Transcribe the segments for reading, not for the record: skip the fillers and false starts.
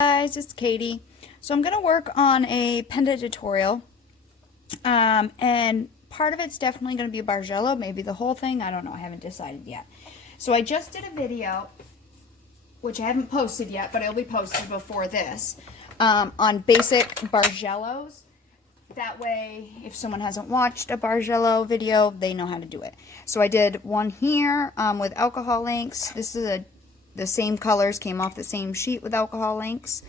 Guys, it's Katie. So I'm going to work on a pendant tutorial, and part of it's definitely going to be a bargello, maybe the whole thing, I don't know, I haven't decided yet. So I just did a video, which I haven't posted yet, but it'll be posted before this, on basic bargellos. That way, if someone hasn't watched a bargello video, they know how to do it. So I did one here with alcohol inks. This is the same colors, came off the same sheet with alcohol inks.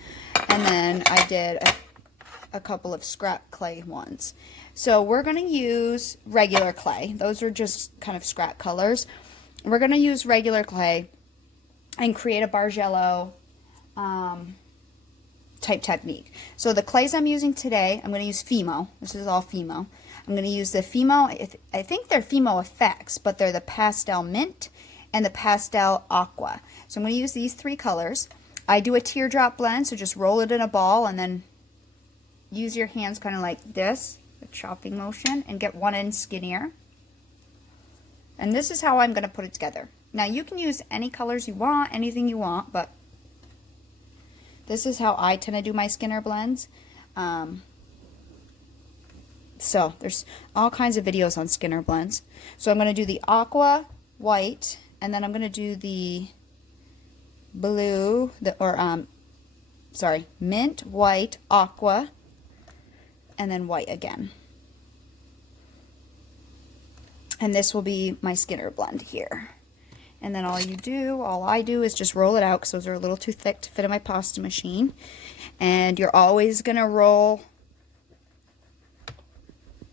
And then I did a couple of scrap clay ones. So we're going to use regular clay. Those are just kind of scrap colors. We're going to use regular clay and create a bargello type technique. So the clays I'm using today, I'm going to use Fimo. This is all Fimo. I'm going to use the Fimo, I think they're Fimo Effects, but they're the Pastel Mint and the Pastel Aqua. So I'm going to use these three colors. I do a teardrop blend, so just roll it in a ball and then use your hands kind of like this, the chopping motion, and get one end skinnier. And this is how I'm going to put it together. Now you can use any colors you want, anything you want, but this is how I tend to do my Skinner blends. So there's all kinds of videos on Skinner blends. So I'm going to do the aqua, white, and then I'm going to do the blue, mint, white, aqua, and then white again. And this will be my Skinner blend here. And then all I do is just roll it out because those are a little too thick to fit in my pasta machine. And you're always going to roll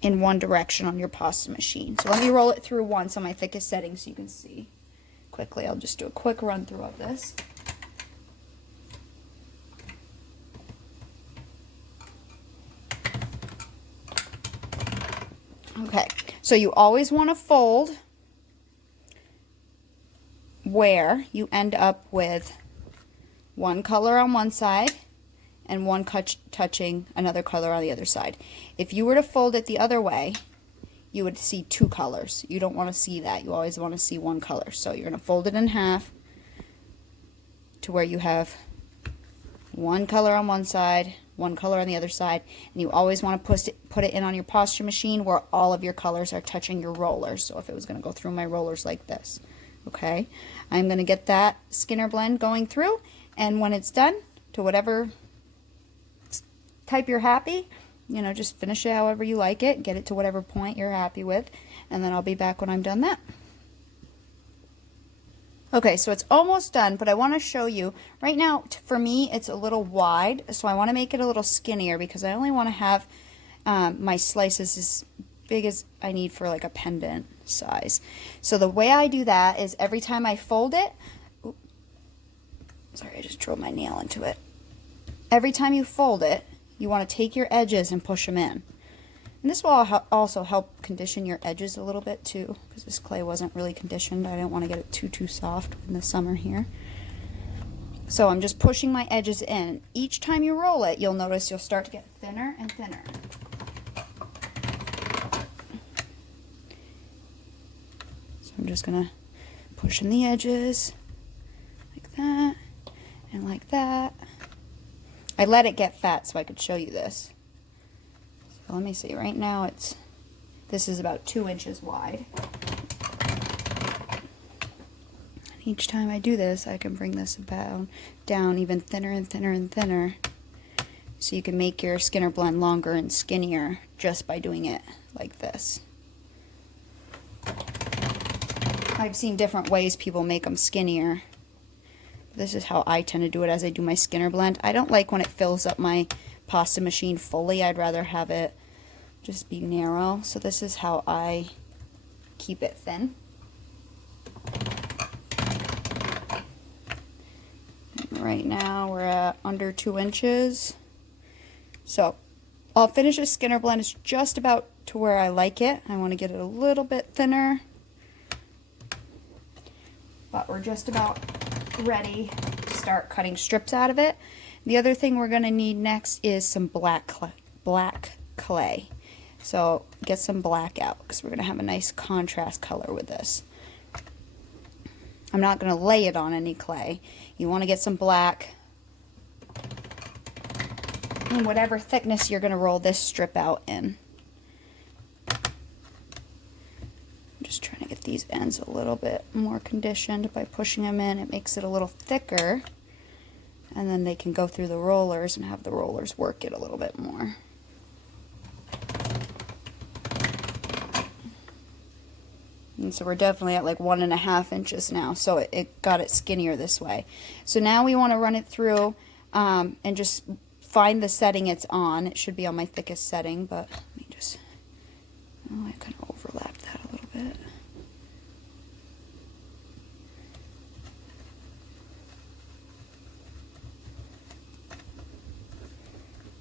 in one direction on your pasta machine. So let me roll it through once on my thickest setting so you can see quickly. I'll just do a quick run through of this. Okay, so you always want to fold where you end up with one color on one side and one touching another color on the other side. If you were to fold it the other way, you would see two colors. You don't want to see that. You always want to see one color. So you're going to fold it in half to where you have one color on one side, one color on the other side, and you always want to put it in on your pasta machine where all of your colors are touching your rollers. So if it was going to go through my rollers like this. Okay, I'm going to get that Skinner blend going through, and when it's done, to whatever type you're happy, you know, just finish it however you like it, get it to whatever point you're happy with, and then I'll be back when I'm done that. Okay, so it's almost done, but I want to show you, right now, for me, it's a little wide, so I want to make it a little skinnier because I only want to have my slices as big as I need for like a pendant size. So the way I do that is every time I fold it, sorry, I just drove my nail into it. Every time you fold it, you want to take your edges and push them in. And this will also help condition your edges a little bit too, because this clay wasn't really conditioned. I didn't want to get it too soft in the summer here. So I'm just pushing my edges in. Each time you roll it, you'll notice you'll start to get thinner and thinner. So I'm just going to push in the edges like that and like that. I let it get fat so I could show you this. So let me see, right now this is about 2 inches wide. And each time I do this, I can bring this down even thinner and thinner and thinner. So you can make your Skinner blend longer and skinnier just by doing it like this. I've seen different ways people make them skinnier. This is how I tend to do it as I do my Skinner blend. I don't like when it fills up my pasta machine fully. I'd rather have it just be narrow. So this is how I keep it thin. And right now we're at under 2 inches. So I'll finish this Skinner blend. It's just about to where I like it. I want to get it a little bit thinner. But we're just about ready to start cutting strips out of it. The other thing we're going to need next is some black clay. So get some black out because we're going to have a nice contrast color with this. I'm not going to lay it on any clay. You want to get some black and whatever thickness you're going to roll this strip out in. I'm just trying to get these ends a little bit more conditioned by pushing them in. It makes it a little thicker, and then they can go through the rollers and have the rollers work it a little bit more. And so we're definitely at like 1.5 inches now, so it got it skinnier this way. So now we want to run it through and just find the setting it's on. It should be on my thickest setting, but let me just, oh, I kind of overlapped that a little bit.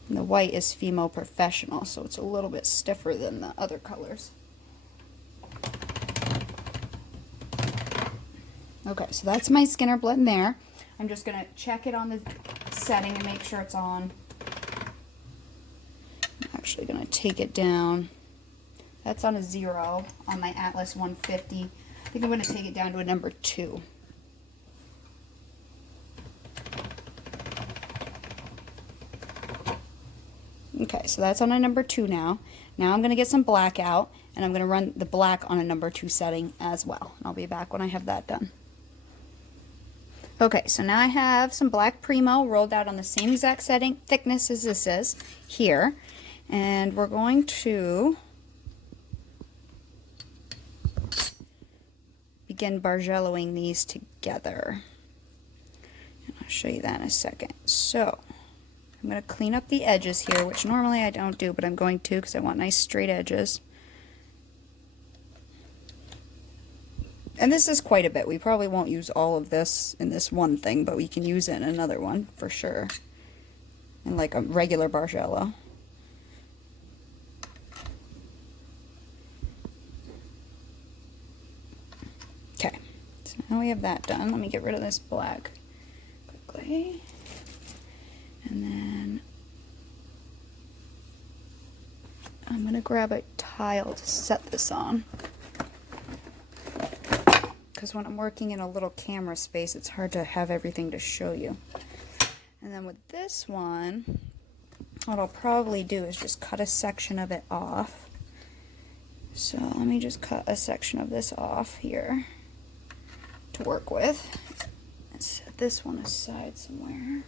And the white is Fimo Professional, so it's a little bit stiffer than the other colors. Okay, so that's my Skinner blend there. I'm just going to check it on the setting and make sure it's on. I'm actually going to take it down. That's on a 0 on my Atlas 150. I think I'm going to take it down to a number 2. Okay, so that's on a number 2 now. Now I'm going to get some black out, and I'm going to run the black on a number 2 setting as well. I'll be back when I have that done. Okay, so now I have some black Primo rolled out on the same exact setting, thickness as this is here. And we're going to begin bargelloing these together. And I'll show you that in a second. So I'm going to clean up the edges here, which normally I don't do, but I'm going to because I want nice straight edges. And this is quite a bit. We probably won't use all of this in this one thing, but we can use it in another one for sure. In like a regular bargello. Okay, so now we have that done. Let me get rid of this black quickly. And then I'm going to grab a tile to set this on. Because when I'm working in a little camera space, it's hard to have everything to show you. And then with this one, what I'll probably do is just cut a section of it off. So let me just cut a section of this off here to work with. And set this one aside somewhere.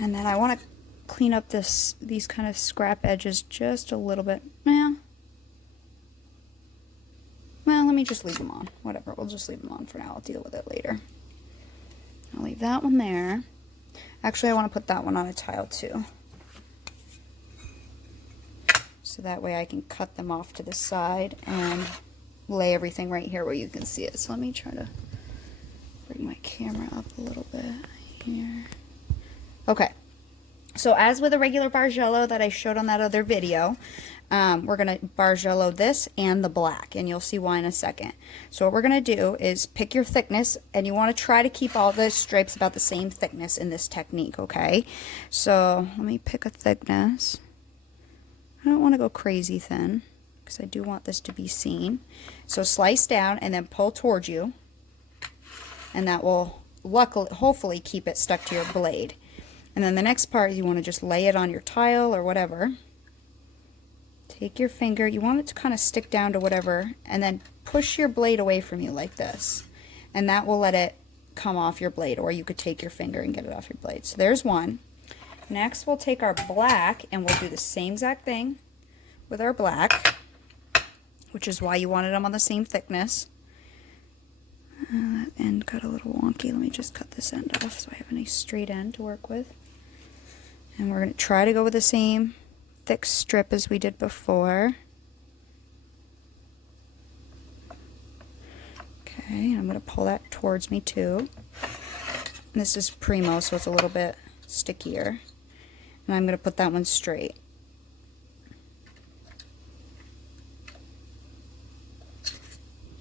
And then I want to clean up these kind of scrap edges just a little bit. Well, let me just leave them on. Whatever, we'll just leave them on for now. I'll deal with it later. I'll leave that one there. Actually, I want to put that one on a tile too. So that way I can cut them off to the side and lay everything right here where you can see it. So let me try to bring my camera up a little bit here. Okay. So as with a regular bargello that I showed on that other video, we're going to bargello this and the black, and you'll see why in a second. So what we're going to do is pick your thickness, and you want to try to keep all the stripes about the same thickness in this technique, okay? So let me pick a thickness. I don't want to go crazy thin, because I do want this to be seen. So slice down and then pull towards you, and that will hopefully keep it stuck to your blade. And then the next part, you want to just lay it on your tile or whatever. Take your finger, you want it to kind of stick down to whatever, and then push your blade away from you like this. And that will let it come off your blade, or you could take your finger and get it off your blade. So there's one. Next, we'll take our black, and we'll do the same exact thing with our black, which is why you wanted them on the same thickness. That end got a little wonky. Let me just cut this end off so I have a nice straight end to work with. And we're going to try to go with the same thick strip as we did before. Okay, I'm going to pull that towards me too. And this is Primo, so it's a little bit stickier. And I'm going to put that one straight.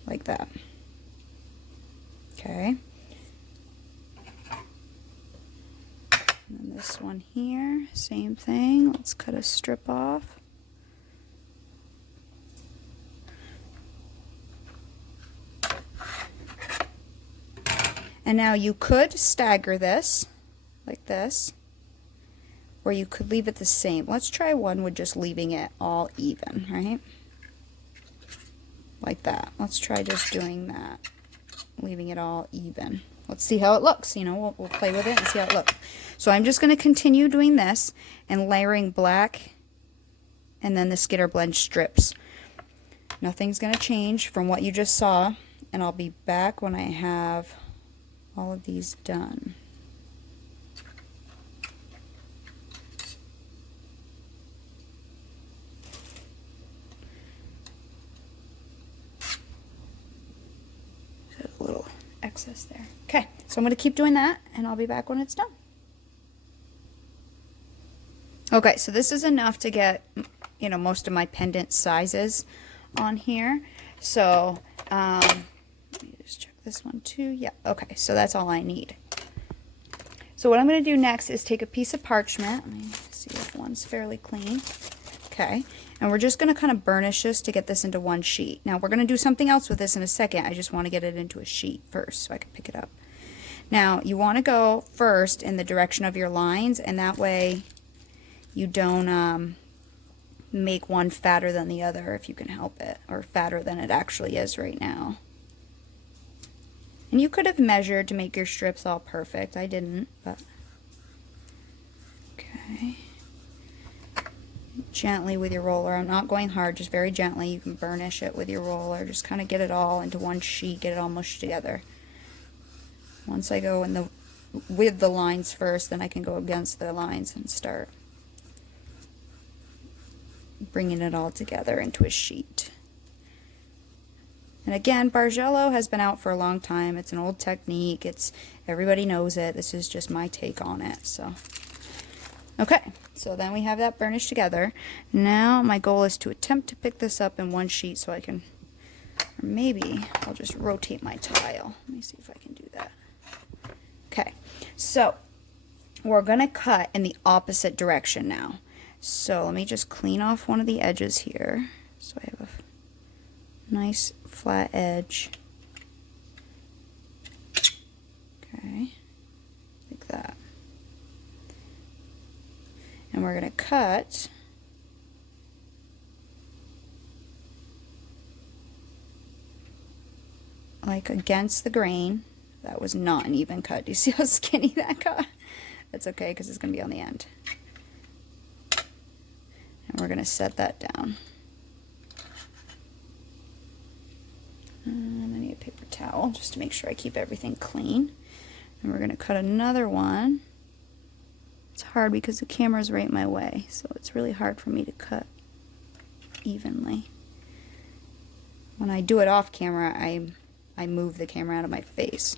Like that. Okay. And then this one here, same thing. Let's cut a strip off. And now you could stagger this, like this. or you could leave it the same. Let's try one with just leaving it all even, right? Like that. Let's try just doing that, leaving it all even. Let's see how it looks. You know, we'll play with it and see how it looks. So I'm just going to continue doing this and layering black and then the skitter blend strips. Nothing's going to change from what you just saw, and I'll be back when I have all of these done. A little excess there. Okay, so I'm going to keep doing that, and I'll be back when it's done. Okay, so this is enough to get, you know, most of my pendant sizes on here. So let me just check this one too. Yeah, okay, so that's all I need. So what I'm going to do next is take a piece of parchment. Let me see if one's fairly clean. Okay, and we're just going to kind of burnish this to get this into one sheet. Now we're going to do something else with this in a second. I just want to get it into a sheet first so I can pick it up. Now you want to go first in the direction of your lines, and that way you don't make one fatter than the other if you can help it, or fatter than it actually is right now. And you could have measured to make your strips all perfect. I didn't, but okay. Gently with your roller. I'm not going hard, just very gently. You can burnish it with your roller. Just kind of get it all into one sheet, get it all mushed together. Once I go in with the lines first, then I can go against the lines and start bringing it all together into a sheet. And again, bargello has been out for a long time. It's an old technique. Everybody knows it. This is just my take on it. So, okay. So then we have that burnished together. Now my goal is to attempt to pick this up in one sheet so I can, or maybe I'll just rotate my tile. Let me see if I can do that. Okay. So we're going to cut in the opposite direction now. So let me just clean off one of the edges here. So I have a nice flat edge. Okay, like that. And we're going to cut like against the grain. That was not an even cut. Do you see how skinny that got? That's okay because it's going to be on the end. And we're going to set that down. And I need a paper towel just to make sure I keep everything clean. And we're going to cut another one. It's hard because the camera's right in my way, so it's really hard for me to cut evenly. When I do it off camera, I move the camera out of my face.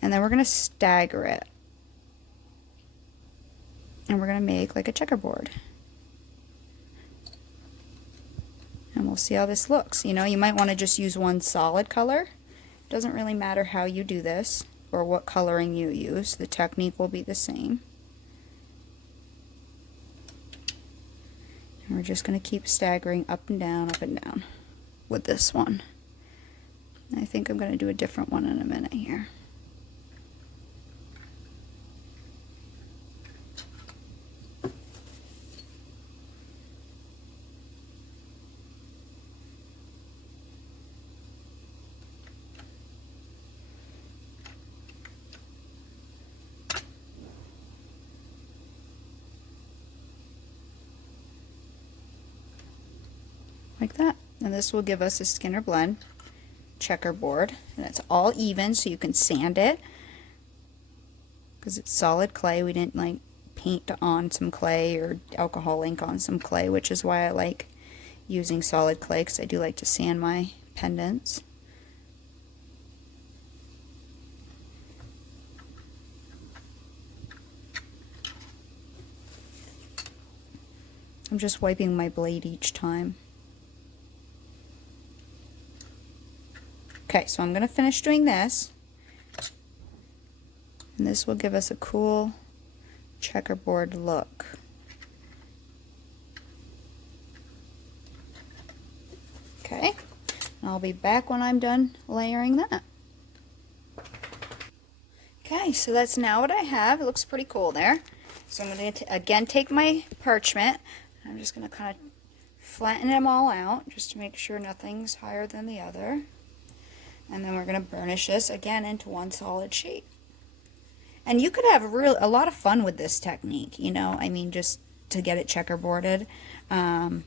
And then we're going to stagger it. And we're going to make like a checkerboard. And we'll see how this looks. You know, you might want to just use one solid color. Doesn't really matter how you do this or what coloring you use. The technique will be the same. And we're just going to keep staggering up and down with this one. I think I'm going to do a different one in a minute here. Like that. And this will give us a Skinner blend checkerboard, and it's all even so you can sand it because it's solid clay. We didn't like paint on some clay or alcohol ink on some clay, which is why I like using solid clay, because I do like to sand my pendants. I'm just wiping my blade each time. Okay, so I'm going to finish doing this, and this will give us a cool checkerboard look. Okay, and I'll be back when I'm done layering that. Okay, Okay, so that's now what I have. It looks pretty cool there. So I'm going to again take my parchment. I'm just going to kind of flatten them all out just to make sure nothing's higher than the other. And then we're going to burnish this again into one solid sheet. And you could have a lot of fun with this technique, you know, I mean, just to get it checkerboarded. I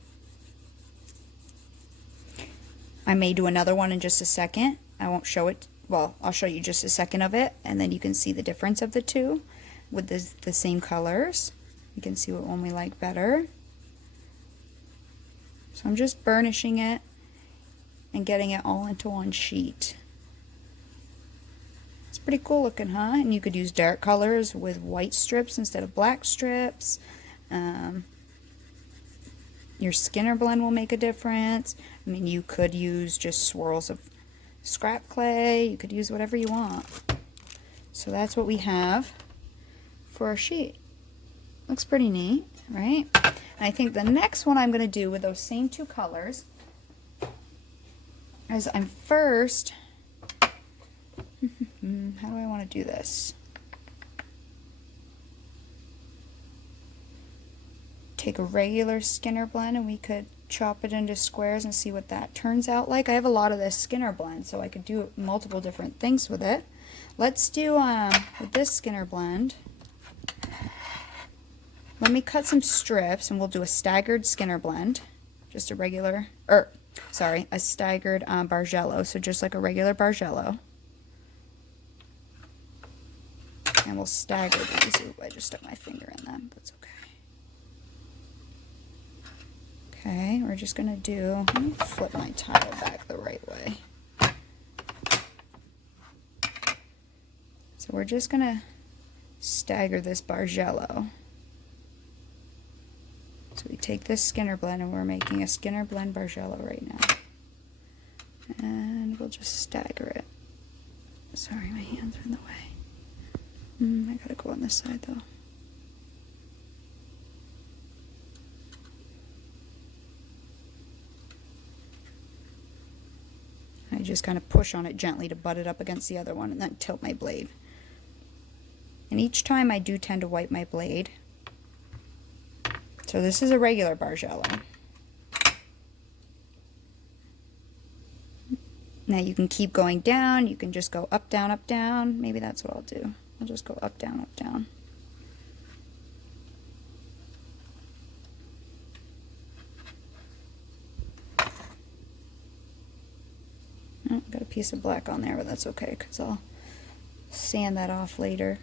may do another one in just a second. I won't show it. Well, I'll show you just a second of it, and then you can see the difference of the two with the same colors. You can see what one we like better. So I'm just burnishing it and getting it all into one sheet. It's pretty cool looking, huh? And you could use dark colors with white strips instead of black strips. Your Skinner blend will make a difference. I mean, you could use just swirls of scrap clay. You could use whatever you want. So that's what we have for our sheet. Looks pretty neat, right? And I think the next one I'm going to do with those same two colors is I'm first, how do I want to do this? Take a regular Skinner blend and we could chop it into squares and see what that turns out like. I have a lot of this Skinner blend, so I could do multiple different things with it. Let's do, with this Skinner blend, let me cut some strips and we'll do a staggered Skinner blend. Just a regular, a staggered bargello, so just like a regular bargello. And we'll stagger these. Ooh, I just stuck my finger in them. That's okay. Okay, we're just going to do, let me flip my tile back the right way. So we're just going to stagger this bargello. So we take this Skinner blend and we're making a Skinner blend bargello right now. And we'll just stagger it. Sorry, my hands are in the way. I gotta go on this side though. I just kind of push on it gently to butt it up against the other one and then tilt my blade. And each time I do tend to wipe my blade. So this is a regular bargello. Now you can keep going down, you can just go up, down, up, down. Maybe that's what I'll do. I'll just go up, down, up, down. Oh, got a piece of black on there, but that's okay because I'll sand that off later.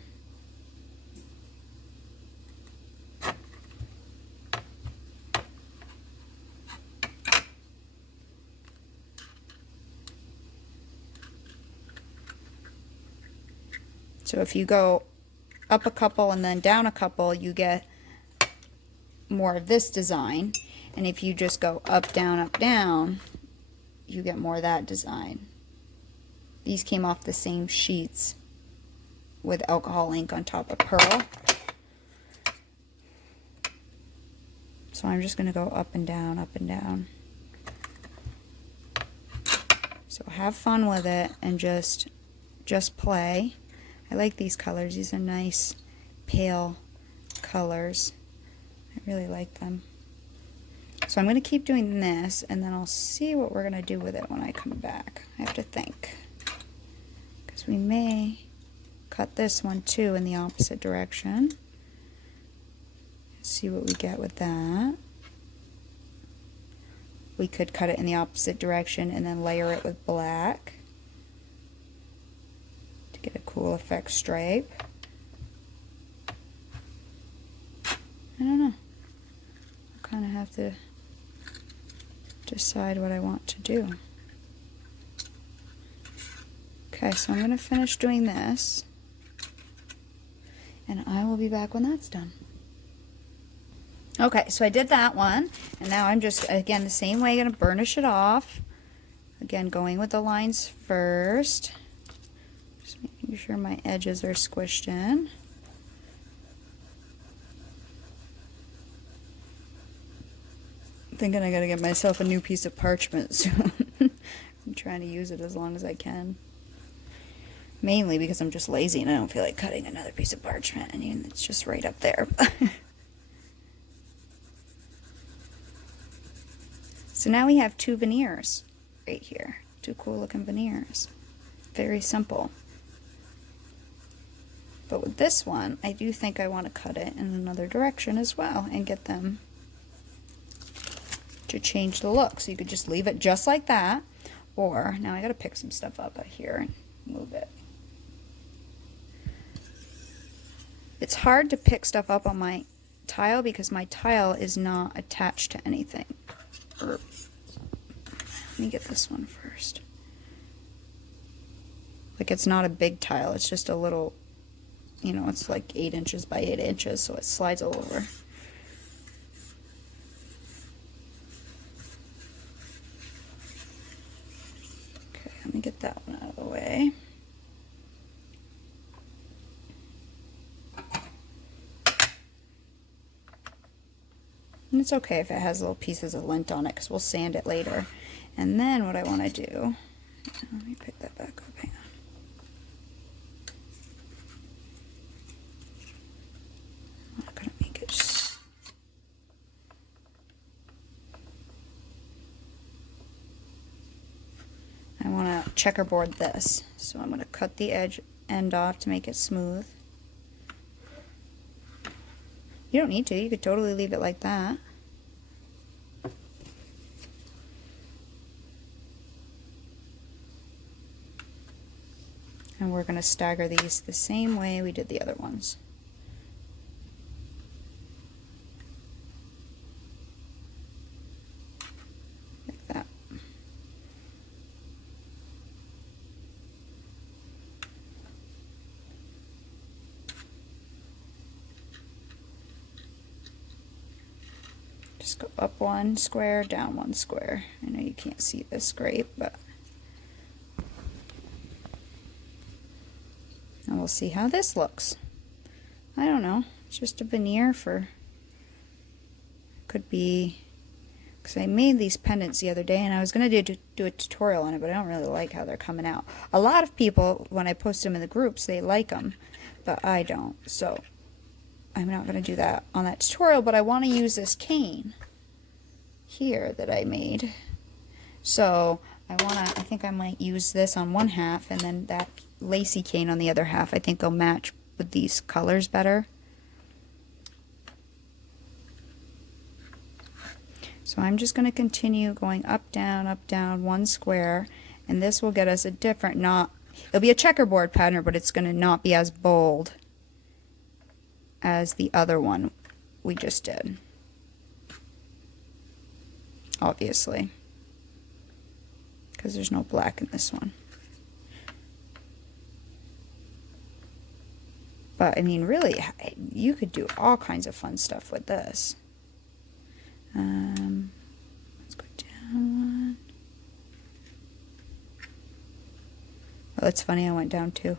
So if you go up a couple and then down a couple, you get more of this design. And if you just go up, down, you get more of that design. These came off the same sheets with alcohol ink on top of pearl. So I'm just going to go up and down, up and down. So have fun with it and just play. I like these colors. These are nice pale colors. I really like them. So I'm going to keep doing this and then I'll see what we're going to do with it when I come back. I have to think. Because we may cut this one too in the opposite direction. See what we get with that. We could cut it in the opposite direction and then layer it with black. Get a cool effect stripe. I don't know. I kind of have to decide what I want to do. Okay, so I'm going to finish doing this and I will be back when that's done. Okay, so I did that one and now I'm just, again, the same way, going to burnish it off. Again, going with the lines first. Making sure my edges are squished in. Thinking I gotta get myself a new piece of parchment soon. I'm trying to use it as long as I can. Mainly because I'm just lazy and I don't feel like cutting another piece of parchment, and it's just right up there. So now we have 2 veneers right here. 2 cool looking veneers. Very simple. But with this one, I do think I want to cut it in another direction as well and get them to change the look. So you could just leave it just like that, or now I got to pick some stuff up out here and move it. It's hard to pick stuff up on my tile because my tile is not attached to anything. Let me get this one first. Like, it's not a big tile, it's just a little, you know, it's like 8 inches by 8 inches, so it slides all over. Okay, let me get that one out of the way. And it's okay if it has little pieces of lint on it, because we'll sand it later. And then what I want to do, let me pick that back up, hang on. I'm not going to make it just... I want to checkerboard this, so I'm going to cut the end off to make it smooth. You don't need to, you could totally leave it like that. And we're going to stagger these the same way we did the other ones. Like that. Just go up 1 square, down 1 square. I know you can't see this great, but... And we'll see how this looks. I don't know. It's just a veneer for... Could be... Because I made these pendants the other day, and I was going to do a tutorial on it, but I don't really like how they're coming out. A lot of people, when I post them in the groups, they like them, but I don't. So I'm not going to do that on that tutorial, but I want to use this cane here that I made. So I think I might use this on one half, and then that lacy cane on the other half. I think they'll match with these colors better. So I'm just going to continue going up, down, 1 square, and this will get us a different, it'll be a checkerboard pattern, but it's going to not be as bold as the other one we just did. Obviously, because there's no black in this one. But I mean, really, you could do all kinds of fun stuff with this. Let's go down 1. Oh, that's funny, I went down 2.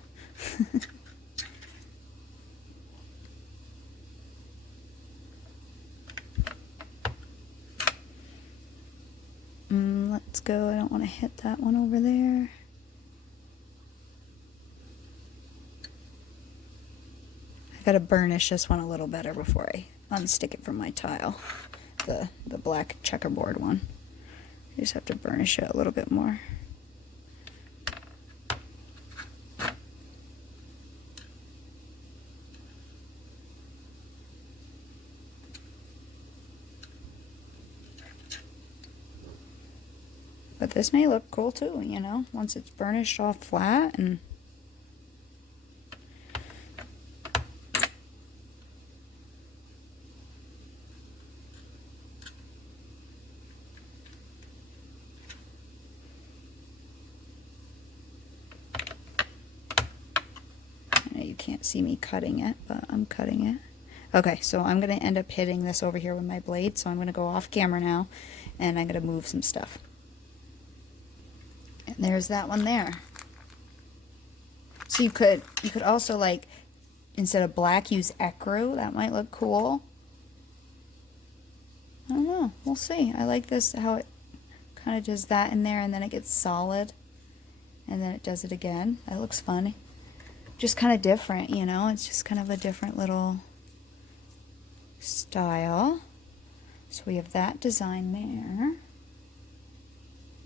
Let's go, I don't want to hit that one over there. I gotta burnish this one a little better before I unstick it from my tile. The black checkerboard one. I just have to burnish it a little bit more. But this may look cool too, you know, once it's burnished off flat. And you can't see me cutting it, but I'm cutting it. Okay, so I'm going to end up hitting this over here with my blade, so I'm going to go off camera now, and I'm going to move some stuff. And there's that one there. So you could also, like, instead of black, use Ecru. That might look cool. I don't know. We'll see. I like this, how it kind of does that in there, and then it gets solid, and then it does it again. That looks fun. just kind of different, you know, it's just kind of a different little style. So we have that design there.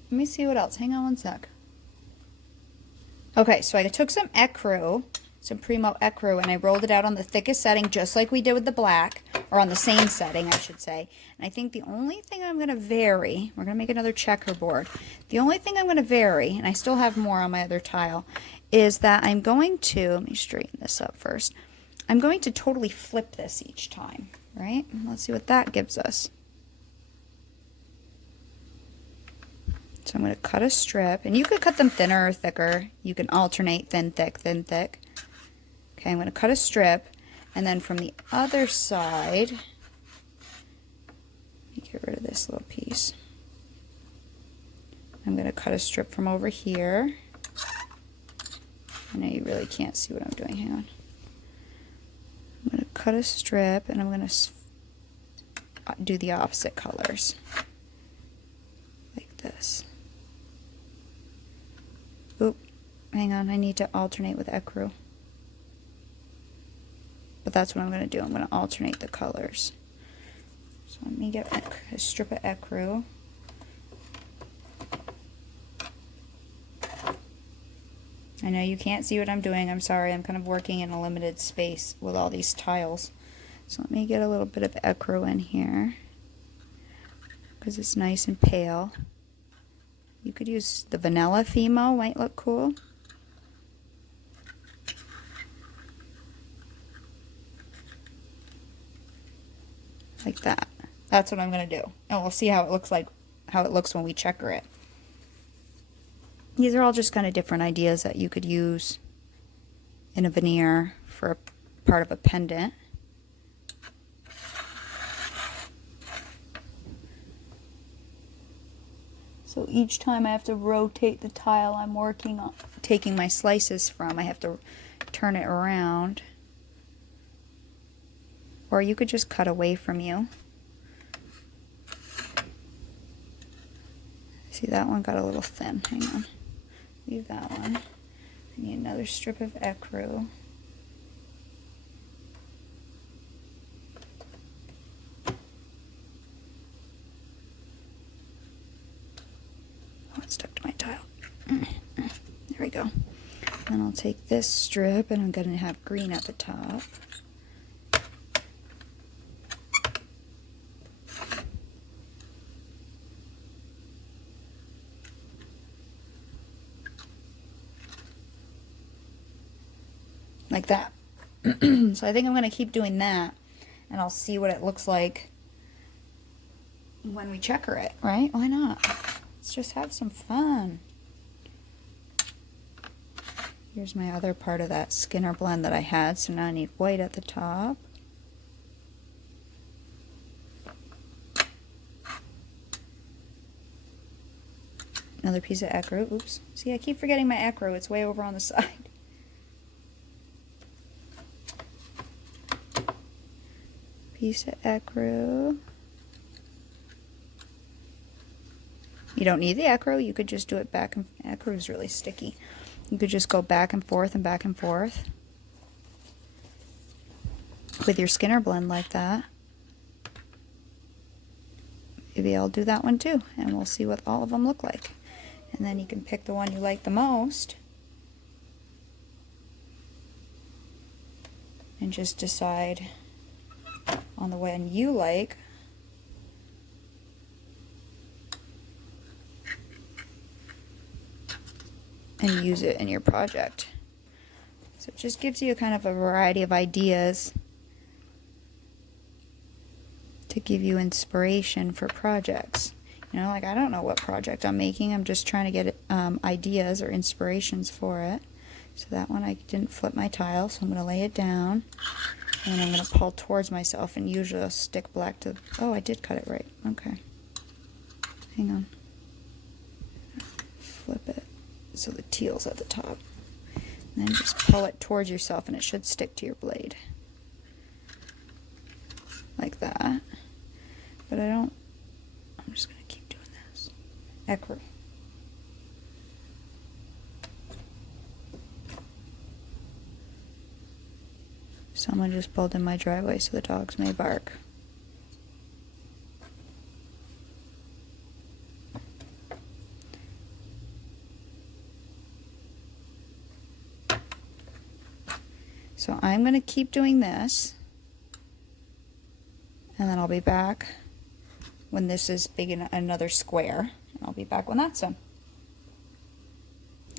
Let me see what else. Hang on one sec. Okay, so I took some Ecru, some Primo Ecru, and I rolled it out on the thickest setting, just like we did with the black, or on the same setting, I should say. And I think the only thing I'm going to vary, we're going to make another checkerboard. The only thing I'm going to vary, and I still have more on my other tile, is that I'm going to, let me straighten this up first. I'm going to totally flip this each time, right? Let's see what that gives us. So I'm going to cut a strip, and you could cut them thinner or thicker. You can alternate thin, thick, thin, thick. Okay, I'm going to cut a strip, and then from the other side, let me get rid of this little piece. I'm going to cut a strip from over here. I know you really can't see what I'm doing. Hang on. I'm going to cut a strip, and I'm going to do the opposite colors, like this. Oop, hang on, I need to alternate with Ecru. But that's what I'm going to do. I'm going to alternate the colors. So let me get a strip of Ecru. I know you can't see what I'm doing. I'm sorry. I'm kind of working in a limited space with all these tiles. So let me get a little bit of Ecru in here, because it's nice and pale. You could use the vanilla Fimo, might look cool. Like that. That's what I'm going to do. And we'll see how it looks when we checker it. These are all just kind of different ideas that you could use in a veneer for a part of a pendant. So each time I have to rotate the tile I'm working on, taking my slices from, I have to turn it around. Or you could just cut away from you. See, that one got a little thin. Hang on. Leave that one. I need another strip of Ecru. Stuck to my tile. There we go. Then I'll take this strip, and I'm going to have green at the top. Like that. So I think I'm going to keep doing that, and I'll see what it looks like when we checker it, right? Why not? Let's just have some fun. Here's my other part of that Skinner blend that I had, so now I need white at the top. Another piece of Ecru. Oops. See, I keep forgetting my Ecru. It's way over on the side. Piece of Ecru. You don't need the Ecru. You could just do it back and Ecru is really sticky. You could just go back and forth and back and forth with your Skinner blend like that. Maybe I'll do that one too, and we'll see what all of them look like. And then you can pick the one you like the most and just decide on the one you like. And use it in your project. So it just gives you kind of a variety of ideas to give you inspiration for projects. You know, like I don't know what project I'm making. I'm just trying to get ideas or inspirations for it. So that one I didn't flip my tile, so I'm going to lay it down. And I'm going to pull towards myself, and usually I'll stick black to... Oh, I did cut it right. Okay. Hang on. Flip it so the teal's at the top. And then just pull it towards yourself, and it should stick to your blade. Like that. But I don't... I'm just going to keep doing this. Ecru. Someone just pulled in my driveway, so the dogs may bark. So I'm going to keep doing this, and then I'll be back when this is big in another square, and I'll be back when that's done.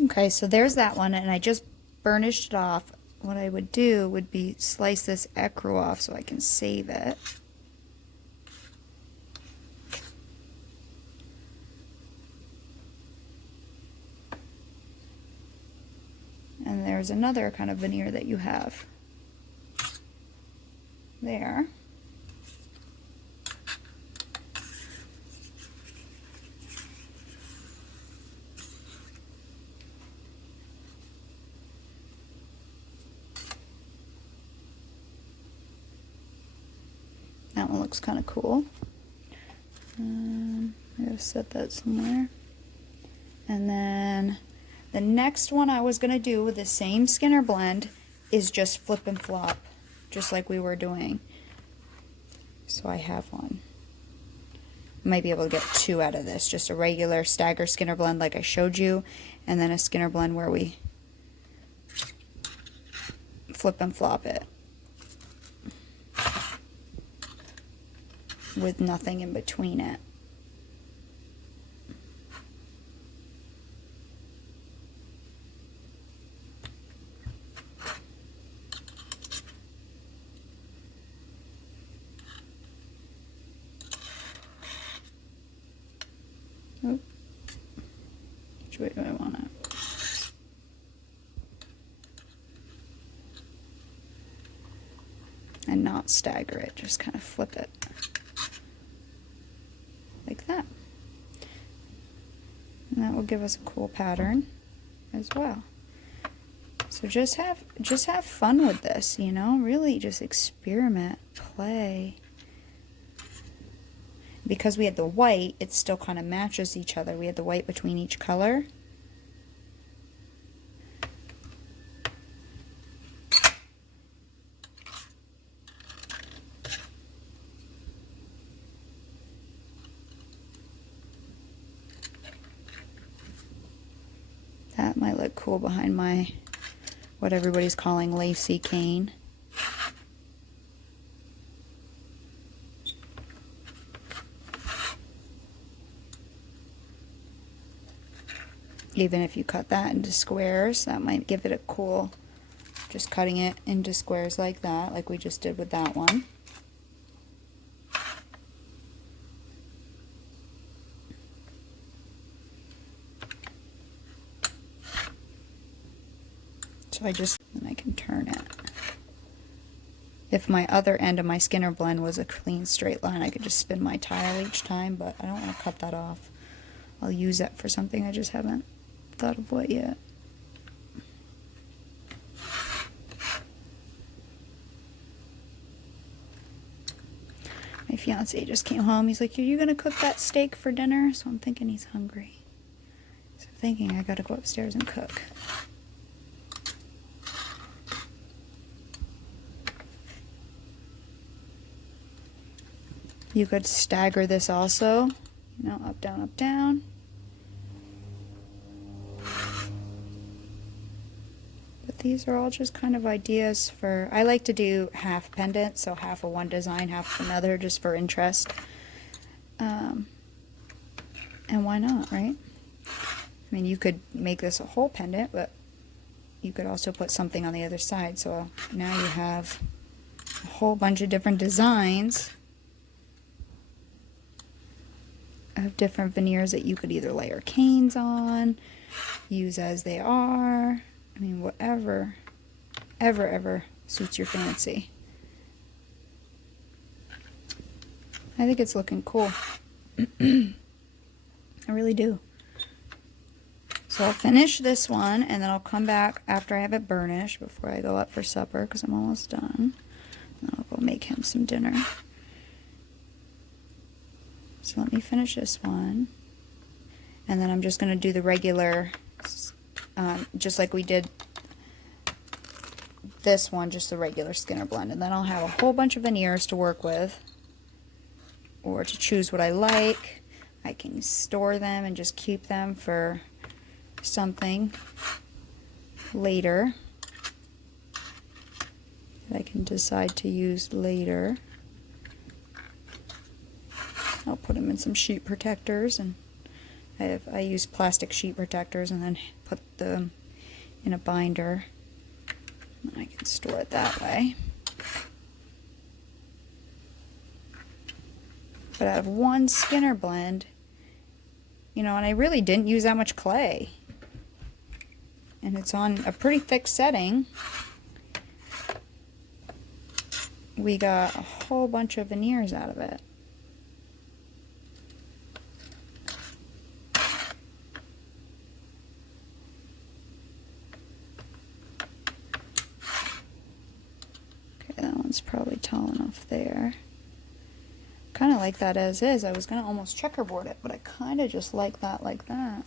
Okay, so there's that one, and I just burnished it off. What I would do would be slice this ecru off so I can save it. And there's another kind of veneer that you have there. That one looks kind of cool. I gotta set that somewhere. And then the next one I was gonna do with the same Skinner blend is just flip and flop, just like we were doing. So I have one. I might be able to get two out of this, just a regular Staggered Skinner blend like I showed you, and then a Skinner blend where we flip and flop it with nothing in between it. Oh. Which way do I want it? And not stagger it, just kind of flip it. Like that. And that will give us a cool pattern as well. So just have fun with this, you know, really just experiment, play. Because we had the white, it still kind of matches each other. We had the white between each color. That might look cool behind my, what everybody's calling lacy cane. Even if you cut that into squares, that might give it a cool, just cutting it into squares like that, like we just did with that one. So I can turn it. If my other end of my Skinner blend was a clean straight line, I could just spin my tile each time, but I don't want to cut that off. I'll use that for something, I just haven't thought of what yet. My fiance just came home. He's like, "Are you gonna cook that steak for dinner?" So I'm thinking he's hungry. So I'm thinking I gotta go upstairs and cook. You could stagger this also, you know, up, down, up, down. But these are all just kind of ideas for, I like to do half pendant, so half of one design, half of another, just for interest. And why not, right? I mean, you could make this a whole pendant, but you could also put something on the other side. So now you have a whole bunch of different designs of different veneers that you could either layer canes on, use as they are. I mean, whatever, ever suits your fancy. I think it's looking cool. I really do. So I'll finish this one, and then I'll come back after I have it burnished before I go up for supper, because I'm almost done. And I'll go make him some dinner. So let me finish this one, and then I'm just going to do the regular, just like we did this one just the regular Skinner blend, and then I'll have a whole bunch of veneers to work with, or to choose what I like. I can store them and just keep them for something later that I can decide to use later. I'll put them in some sheet protectors, and I use plastic sheet protectors and then put them in a binder, and I can store it that way. But out of one Skinner blend, you know, and I really didn't use that much clay, and it's on a pretty thick setting, we got a whole bunch of veneers out of it. That one's probably tall enough there. Kind of like that as is. I was going to almost checkerboard it, but I kind of just like that like that.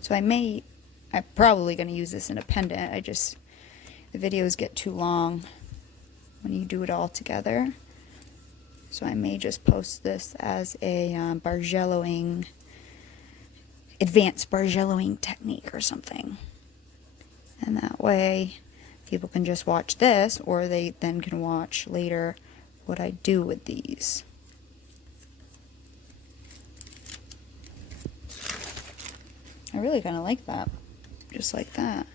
So I'm probably going to use this in a pendant. The videos get too long when you do it all together. So I may just post this as a bargelloing, advanced bargelloing technique or something. And that way people can just watch this, or they then can watch later what I do with these. I really kind of like that, just like that.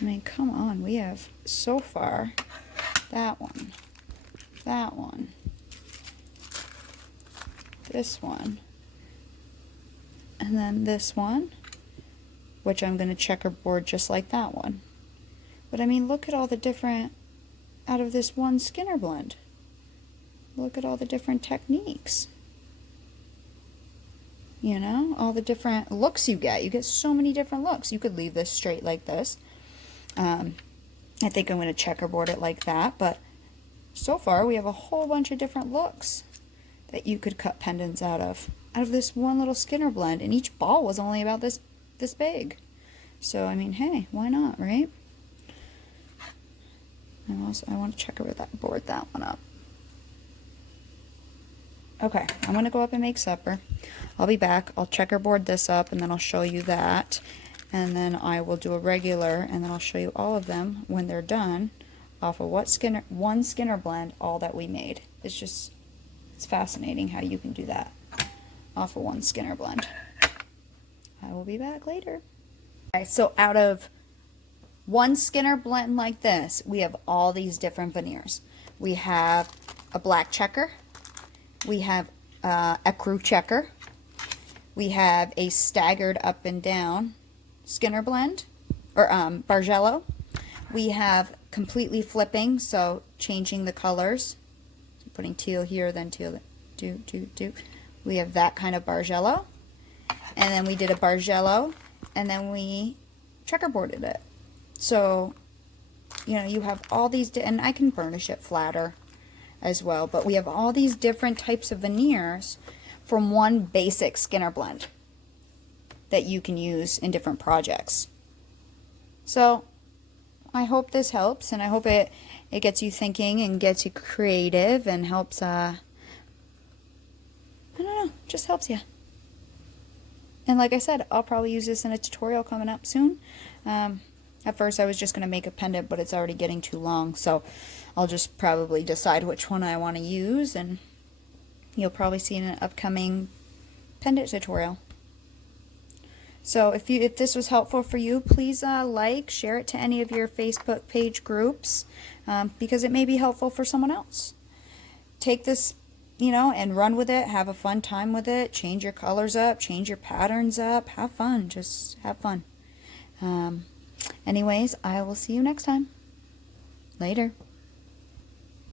I mean, come on, we have so far that one, this one, and then this one, which I'm going to checkerboard just like that one. But I mean, look at all the different, out of this one Skinner blend, look at all the different techniques. You know, all the different looks you get. You get so many different looks. You could leave this straight like this. I think I'm going to checkerboard it like that, but so far we have a whole bunch of different looks that you could cut pendants out of this one little Skinner blend, and each ball was only about this big. So I mean, hey, why not, right? I want to checkerboard that one up. Okay, I'm going to go up and make supper. I'll be back. I'll checkerboard this up, and then I'll show you that. And then I will do a regular, and then I'll show you all of them when they're done off of one Skinner blend, all that we made. It's fascinating how you can do that off of one Skinner blend. I will be back later. Okay, so out of one Skinner blend like this, we have all these different veneers. We have a black checker. We have Ecru checker. We have a staggered up and down Skinner blend, or bargello. We have completely flipping, so changing the colors. So putting teal here, then teal, do. We have that kind of bargello. And then we did a bargello, and then we checkerboarded it. So, you know, you have all these, and I can burnish it flatter as well, but we have all these different types of veneers from one basic Skinner blend that you can use in different projects. So I hope this helps, and I hope it gets you thinking and gets you creative and helps, I don't know, just helps you. And like I said, I'll probably use this in a tutorial coming up soon. At first I was just going to make a pendant, but it's already getting too long, so I'll just probably decide which one I want to use, and you'll probably see in an upcoming pendant tutorial. So if this was helpful for you, please share it to any of your Facebook page groups, because it may be helpful for someone else. Take this, you know, and run with it. Have a fun time with it. Change your colors up. Change your patterns up. Have fun. Just have fun. Anyways, I will see you next time. Later.